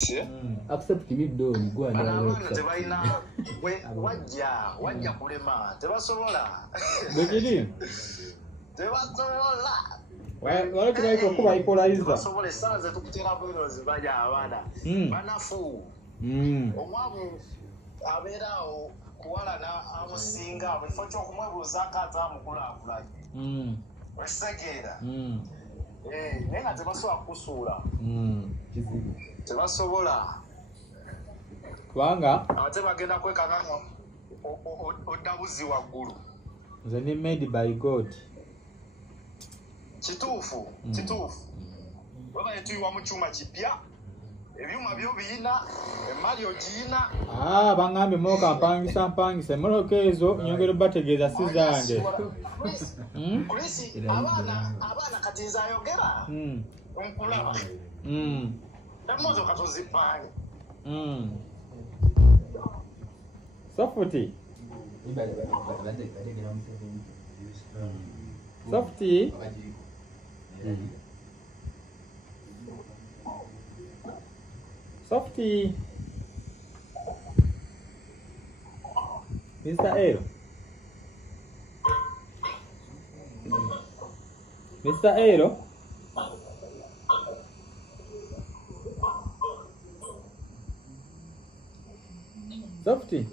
Accept me don't go and wajja kulema tebasobola wale tunaiko kuba equalizer tebasobola esanze tukutera bwino zibaja abaana banafu omwavu abeerawo kuwalana amusinga bifo ky'okumwebuuza akaza amukulakulanye wesegeera naye nga tebasobola kusuula tebasobola kubanga ate bagenda kwekanga oddabuzi waggulu nze ni made by God kituufu weba netuyibwa mu kyuma kipya ebyuma byo biyina emali ogiyina bangambye moka mpangisa emmotoka ezo nyongera bategeeza si zange polisi abaana kati nze ayogera nkulaba emmotoka tozipange Softy Softy Softy Mr. Ero Mr. Ero Softy